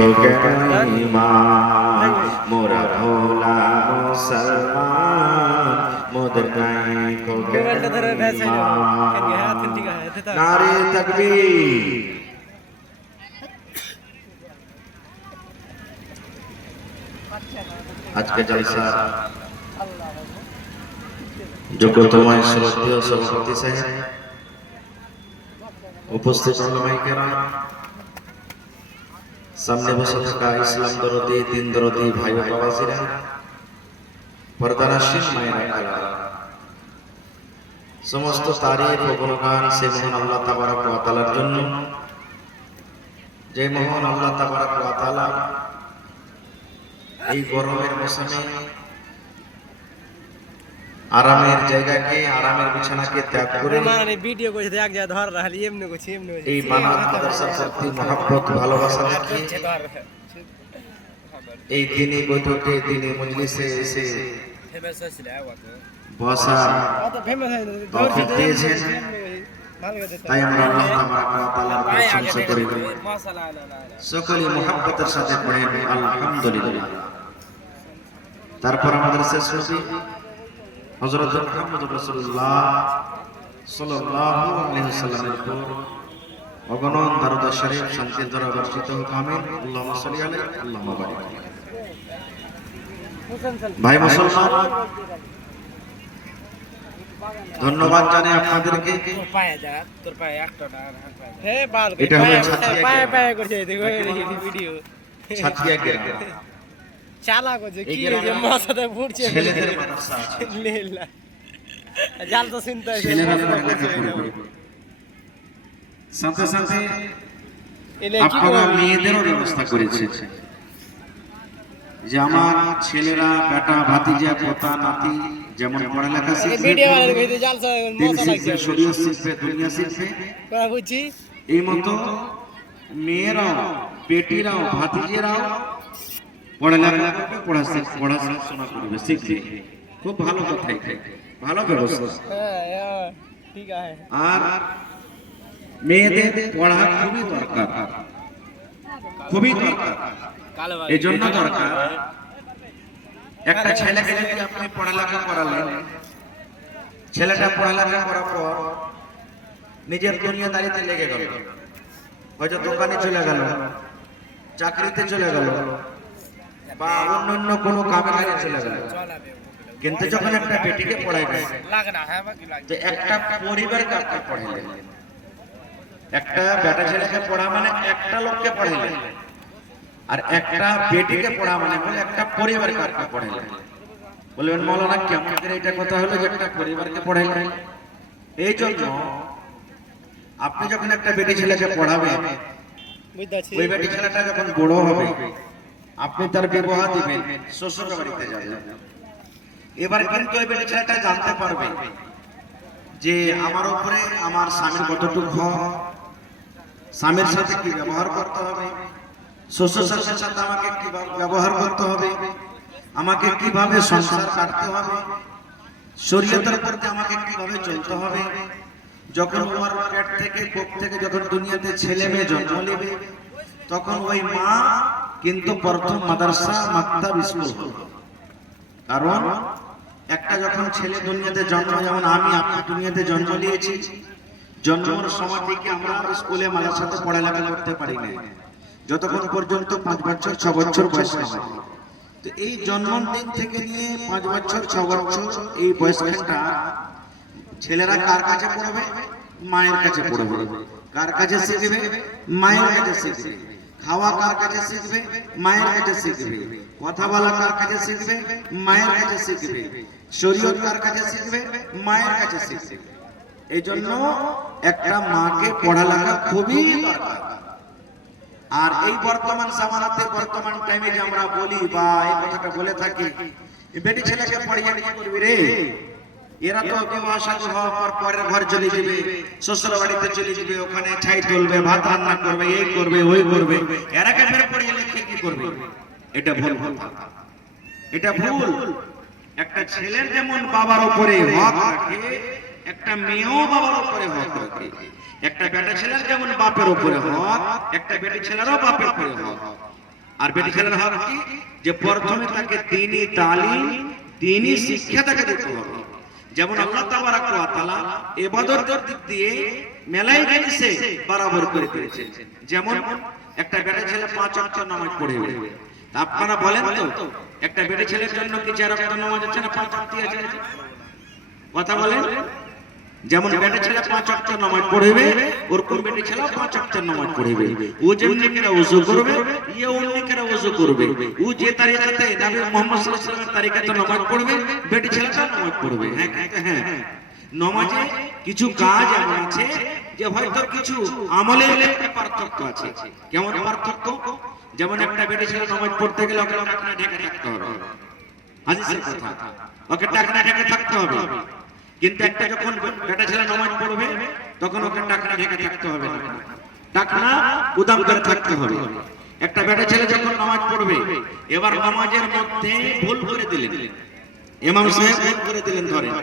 को ईमान मोरा भोला मुसलमान मोदर गाय को नारे तकबीर। आज के जलसा जो को तुम्हारे श्रद्धेय सभापति साहेब उपस्थित उलमाए केराम सामने बसे থাকা ইসলাম দরদি দিন দরদি ভাই ও বাবাজিরা পর্দারাশির মায়েরা খালারা সমস্ত তারিফ ও গুণগান সে মহান আল্লাহ তাবারক ওয়া তাআলার জন্য যে মহান আল্লাহ তাবারক ওয়া তাআলা এই গরমের মৌসুমে আরামের জায়গাকে আরামের বিছানাকে ত্যাগ করে মানে ভিডিও কইছে এক জায়গা ধর রাখলি এমনি কইছি এই মানব মাদ্রাসার প্রতি মহব্বত ভালোবাসা দেখিয়ে এই দিনই বৈঠকে দিনই মজলিসে এসে বসা তৌফিক দিয়েছেন। তাই আমরা আল্লাহ তাআলার প্রশংসা করি, সকলে মহব্বতের সাথে পড়েন আলহামদুলিল্লাহ। তারপর আমাদের শেষ নবী হযরত মুহাম্মদ রাসূলুল্লাহ সাল্লাল্লাহু আলাইহি ওয়াসাল্লামের উপর অগণন দরুদ শরীফ শান্তির ধারা বর্ষিত হোক, আমিন। আল্লাহুম্মা সাল্লি আলাইহি আল্লাহুম্মা বারিক। ভাই মুসলমান, ধন্যবাদ জানাই আপনাদেরকে। এটা হলো ছাতিয়া গ্রাম চালা করছে কি যে মাথাতে ফুটছে ছেলেদের মাদ্রাসা আছে। লীলা জাল তো চিন্তা ছেলেরা লেখাপড়া করে সাথে সাথে আপনারা মেয়েদেরও ব্যবস্থা করেছে যে আমার ছেলেরা বেটা ভাতিজা পোতা নাতি যেমন পড়ালেখা শিখবে, ভিডিও বানানোর ভিতরে জাল দিন শিখবে, শরীয়ত শিখবে, দুনিয়া শিখবে, করা বুঝছি এই মতো মেয়েরাও বেটিরাও ভাতিজেরাও পড়ালেখা করবে, পড়াশোনা করবে, শিখবে। খুব ভালো কথা, ভালো ব্যবস্থা। হ্যাঁ ঠিক আছে। আর মেয়েদের পড়া খুবই দরকার, খুবই দরকার। এই জন্য দরকার একটা ছেলেকে যদি আপনি পড়ালেখা করালেন, ছেলেটা পড়ালেখা করার পর নিজের দুনিয়াদারিতে লেগে গেল, হয়তো দোকানে চলে গেল, চাকরিতে চলে গেল বা অন্যান্য কোনো কামে কাজে চলে গেল, কিন্তু যখন একটা বেটিকে পড়াইবে, যে একটা পরিবারকে আপনি পড়াইলেন, একটা বেটা ছেলেকে পড়া মানে একটা লোককে পড়াইলেন, আর একটা বেটিকে পড়া মানে বলে একটা পরিবারকে আপনি পড়াইলেন। বলবেন মৌলানা কেমন করে এটা কথা হলো যে একটা পরিবারকে পড়াইলেন? এই জন্য আপনি যখন একটা বেটি ছেলেকে পড়াবেন, ওই বেটি ছেলেটা যখন বড় হবে আপনি তার বিবাহ দিবেন, শ্বশুর বাড়িতে যাবেন। এবার কিন্তু ওই বেটি ছেলেটা জানতে পারবে যে আমার উপরে আমার স্বামীর কতটুকু হক, স্বামীর সাথে কি ব্যবহার করতে হবে, শ্বশুর শাশুড়ির সাথে আমাকে কিভাবে ব্যবহার করতে হবে, আমাকে কিভাবে সংসার কাটতে হবে, শরীয়তের প্রতি আমাকে কিভাবে চলতে হবে। যখন তোমার পেট থেকে কোখ থেকে যখন দুনিয়াতে ছেলে মেয়ে জন্ম নেবে, তখন ওই মা কিন্তু প্রথম মাদ্রাসা মাকতাব স্কুল, কারণ একটা যখন ছেলে দুনিয়াতে জন্ম, যেমন আমি আপনি দুনিয়াতে জন্ম নিয়েছি, জন্মের সময় থেকে আমরা স্কুলে মাদ্রাসাতে পড়ালেখা করতে পারি না যতক্ষণ পর্যন্ত 5 বছর 6 বছর বয়স না হয়। তো এই জন্মের দিন থেকে নিয়ে 5 বছর 6 বছর এই বয়সটা ছেলেরা কার কাছে পড়বে? মায়ের কাছে পড়বে। কার কাছে শিখবে? মায়ের কাছে শিখবে। খাওয়া কার কাছে শিখবে? মায়ের কাছে শিখবে। কথা বলা কার কাছে শিখবে? মায়ের কাছে শিখবে। শরীয়ত কার কাছে শিখবে? মায়ের কাছে শিখবে। এই জন্য একটা মাকে পড়ালেখা খুবই দরকার। আর এই বর্তমান জামানাতে, বর্তমান টাইমে যে আমরা বলি বা এই কথাটা বলে থাকি, বেটি ছেলেকে পড়িয়ে কি করবি রে, এরা তো বিবাহ শাদী হওয়ার পর পরের ঘর চলে যাবে, শ্বশুর বাড়িতে চলে যাবে, ওখানে ছাই তুলবে, ভাত রান্না করবে, এই করবে ওই করবে, এরাকে ফের পড়িয়ে লিখে কি করবে? এটা ভুল কথা, এটা ভুল। একটা ছেলের যেমন বাবার উপরে হক রাখে, একটা মেয়েও বাবার উপরে হক রাখে। একটা বেটা ছেলের যেমন বাপের উপরে হক, একটা বেটি ছেলেরও বাপের উপরে হক। আর বেটি ছেলের হক কি, যে প্রথমে তাকে দ্বীনি তালিম, দ্বীনি শিক্ষা তাকে দিতে হবে। যেমন আল্লাহ তাবারক ওয়া তাআলা ইবাদতের দিক দিয়ে মেলাই জিনিসে বরাবর করে দিয়েছেন। যেমন একটা বেটা ছেলে 5 ওয়াক্ত নামাজ পড়বে, আপনারা বলেন তো একটা বেটা ছেলের জন্য কি 4 ওয়াক্ত নামাজ আছে না 5 ওয়াক্ত আছে? কথা বলেন। যেমন বেটা ছেলে 5 ওয়াক্ত নামাজ পড়বে, ওরকম বেটা ছেলে 5 ওয়াক্ত নামাজ পড়বে। ও যেমনি করে ওযু করবে, ইয়ে অমনি করে ওযু করবে। ও যে তরিকাতে নবী মুহাম্মদ সাল্লাল্লাহু আলাইহি ওয়াসাল্লামের তরিকাতে নামাজ পড়বে, বেটা ছেলেটা নামাজ পড়বে। হ্যাঁ, নামাজে কিছু কাজ এমন আছে যে হয়তো কিছু আমলের একটা পার্থক্য আছে। কেমন পার্থক্য? যেমন একটা বেটা ছেলে নামাজ পড়তে গেলে ওকে টাকনা ঢেকে থাকতে হবে, হাদিসের কথা, ওকে টাকনা ঢেকে থাকতে হবে। কিন্তু একটা যখন বেটা ছেলে নামাজ পড়বে তখন ওকে টাকনা ঢেকে থাকতে হবে না, টাকনা উদাম করে থাকতে হবে। একটা বেটা ছেলে যখন নামাজ পড়বে, এবার নামাজের মধ্যে ভুল করে দিলেন, ইমাম সাহেব ভুল করে দিলেন, ধরেন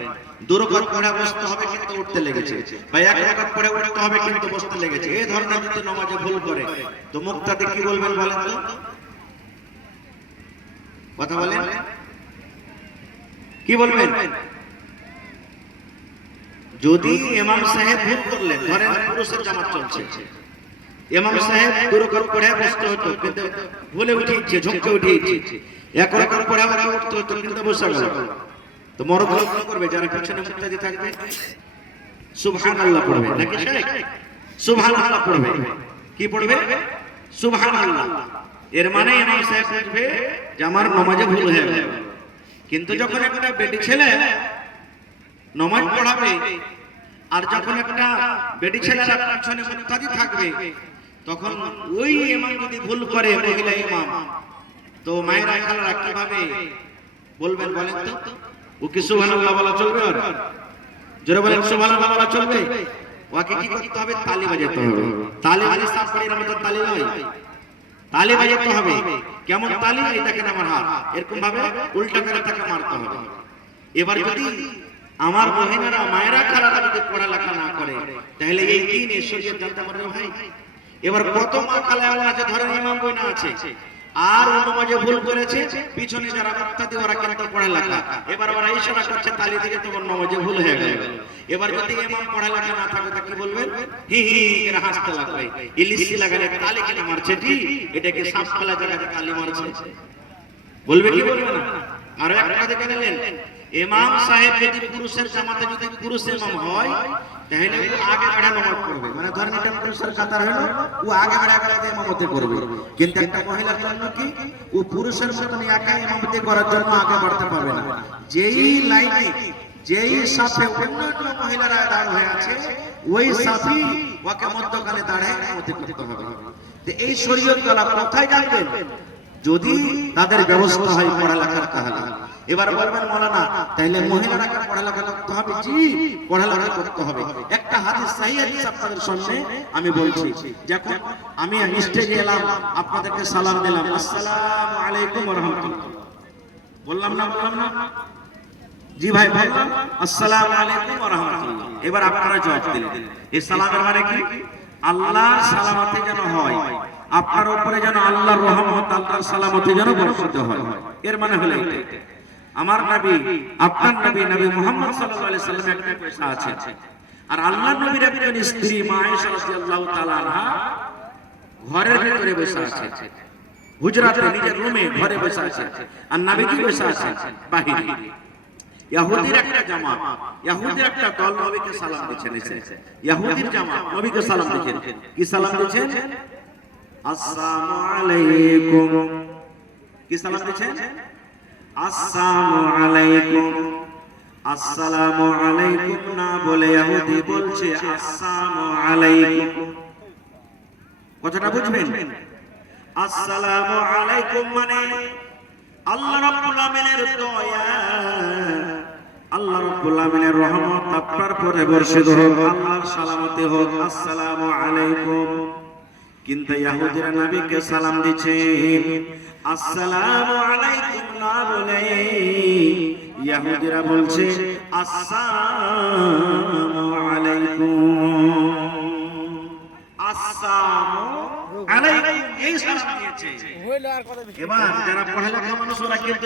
2 রাকাত পড়ে বসতে হবে কিন্তু উঠতে লেগেছে, বা 1 রাকাত পড়ে উঠতে হবে কিন্তু বসতে লেগেছে, এই ধরনের যদি নামাজে ভুল করে তো মুক্তাদি কি বলবেন বলেন তো? কথা বলেন, কি বলবেন? যদি ইমাম সাহেব ভুল করলেন, ধরেন পুরুষের জামাত চলছে, ইমাম সাহেব 2 রাকাত পড়ে বসতে হতো কিন্তু ভুলে উঠেছে, ঝুঁকে উঠেছে, 1 রাকাত পড়ে আবার উঠতে হতো কিন্তু বসে গেল, তো মরদ কি করবে? যারা পিছনে মুক্তাদি থাকবে সুবহানাল্লাহ পড়বে, নাকি শেখ? সুবহানাল্লাহ পড়বে। কি পড়বে? সুবহানাল্লাহ। এর মানে ইমাম সাহেব বুঝবে যে আমার নামাজে ভুল হয়ে গেল। কিন্তু যখন একটা বেটি ছেলে নামাজ পড়াবে, আর যখন একটা বেটি ছেলেরা পিছনে মুক্তাদি থাকবে, তখন ওই ইমাম যদি ভুল করে, মহিলা ইমাম, তো মায়েরা খালারা কিভাবে বলবেন বলেন তো? ও কি সুবহানাল্লাহ বলা চলবে? আর যারা বলেন সুবহানাল্লাহ বলা চলবে, ওকে কি করতে হবে? তালি বাজাতে হবে। তালি বাজে সাফারির মতো তালি নয়, তালি বাজাতে হবে। কেমন তালি? এই দেখেন আমার হাত, এরকম ভাবে উল্টা করে তাকে মারতে হবে। এবার যদি আমার মহিলারা, মায়েরা খালারা যদি পড়ালেখা না করে, তাহলে এই দিন এই শরীয়ত জানতে পারবে ভাই? এবার কত মা খালা এমন আছে, ধরেন ইমাম বইনা আছে আর ও নামাজে ভুল করেছে, পিছনে যারা মুক্তাদি ওরা কিন্তু পড়ালেখা, এবার ওরা ইশারা করছে তালি দিকে, তোমার নামাজে ভুল হয়ে গেল। এবার যদি ইমাম পড়ালেখা না থাকে তা কি বলবেন? হি হি করে হাসতে লাগবে, ইলিশি লাগালে তালি কেন মারছে, ঠিক এটাকে সাপ ফেলা জায়গাতে তালি মারছে, বলবে কি বলবে না? আর একটা দেখে নিলেন, ইমাম সাহেব যদি পুরুষের জামাতে যদি পুরুষ ইমাম হয়, তাহলে ও আগে বেড়া নামাজ পড়বে, মানে ধরেন এটা পুরুষের কাতার হলো, ও আগে বেড়া করে ইমামতি করবে। কিন্তু একটা মহিলার জন্য কি, ও পুরুষের মতন একা ইমামতি করার জন্য আগে বাড়তে পারবে না। যেই লাইনে, যেই সাফে অন্য মহিলারা দাঁড় হয়ে আছে, ওই সাফি ওকে মধ্যখানে দাঁড়ায় ইমামতি করতে হবে। তো এই শরীয়ত কলা কোথায় জানবেন? যদি তাদের ব্যবস্থা হয় পড়ালেখার, তাহলে এবার বলবেন মাওলানা তাইলে মহিলারা পড়ালেখা করতে হবে? জি, পড়ালেখা করতে হবে। একটা হাদিস, সহিহ হাদিস আপনাদের সামনে আমি বলছি। যখন আমি স্টেজে এলাম, আপনাদেরকে সালাম দিলাম, আসসালামু আলাইকুম ওয়া রাহমাতুল্লাহ বললাম না? জি ভাই, বললাম আসসালামু আলাইকুম ওয়া রাহমাতুল্লাহ। এবার আপনারা জবাব দিলেন, এই সালামের মানে কি? আল্লাহর সালামতে যেন হয়, আপনার উপরে যেন আল্লাহর রহমত, আল্লাহর সালামতে যেন বর্ষিত হয়। এর মানে হলো এটা, আমার নবী, আপনার নবী, নবী মুহাম্মদ সাল্লাল্লাহু আলাইহি সাল্লাম একটা বসা আছে, আর আল্লাহর নবীর একজন স্ত্রী মা আয়েশা রাদিয়াল্লাহু তাআলা আনহা ঘরের ভিতরে বসা আছে, হুজরাতে, নিজের রুমে ঘরে বসা আছে, আর নবী কি বসা আছে বাহিরে। ইহুদির একটা জামাত, ইহুদির একটা দল নবীকে সালাম দিচ্ছেন, ইহুদির জামাত নবীকে সালাম দিচ্ছেন। কি সালাম দিচ্ছেন? আসসালামু আলাইকুম। কি সালাম দিচ্ছেন? আসসালামু আলাইকুম। আসসালামু আলাইকুম না বলে ইহুদি বলছে আসসালামু আলাইকুম। কথাটা বুঝবেন? আসসালামু আলাইকুম মানে আল্লাহ রাব্বুল আমিনের দয়া, আল্লাহ রাব্বুল আমিনের রহমত আপনার পরে বর্ষিত হোক, আল্লাহর সালামতে হোক, আসসালামু আলাইকুম। কিন্তু ইহুদিরা নবীকে সালাম দিচ্ছে আসসালামু আলাইকুম না বলে, ইহুদিরা বলছে আসসালামু আলাইকুম, আসসালামু আলাইকুম। এই সালাম দিয়েছে। হইলো আর কত বেশি এবার যারা পড়ালেখা মানুষ ওরা কিন্তু